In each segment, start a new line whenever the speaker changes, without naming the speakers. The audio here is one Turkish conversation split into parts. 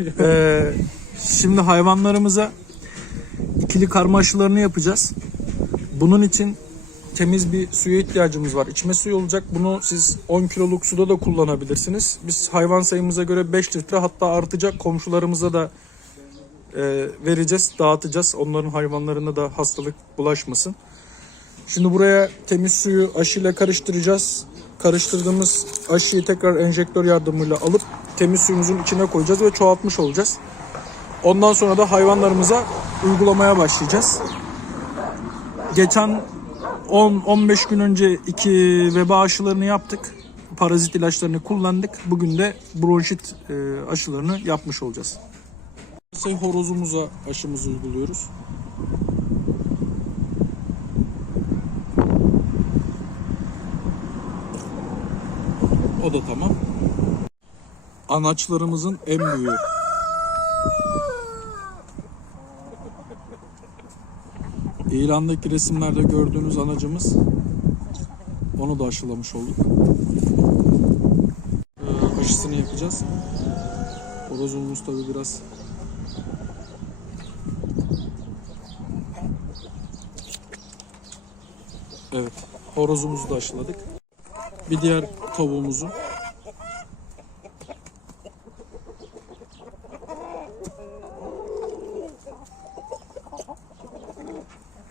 Ee, şimdi hayvanlarımıza ikili karma aşılarını yapacağız. Bunun için temiz bir suya ihtiyacımız var. İçme suyu olacak. Bunu siz 10 kiloluk suda da kullanabilirsiniz. Biz hayvan sayımıza göre 5 litre hatta artacak komşularımıza da e, vereceğiz, dağıtacağız. Onların hayvanlarına da hastalık bulaşmasın. Şimdi buraya temiz suyu aşıyla karıştıracağız. Karıştırdığımız aşıyı tekrar enjektör yardımıyla alıp temiz suyumuzun içine koyacağız ve çoğaltmış olacağız. Ondan sonra da hayvanlarımıza uygulamaya başlayacağız. Geçen 10-15 gün önce iki veba aşılarını yaptık. Parazit ilaçlarını kullandık. Bugün de bronşit e, aşılarını yapmış olacağız. Horozumuza aşımızı uyguluyoruz. O da tamam. Anaçlarımızın en büyüğü. İlandaki resimlerde gördüğünüz anacımız. Onu da aşılamış olduk. Ee, aşısını yapacağız. Horozumuz tabi biraz Evet. Horozumuzu da aşıladık. Bir diğer tavuğumuzu.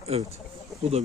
Evet. Bu da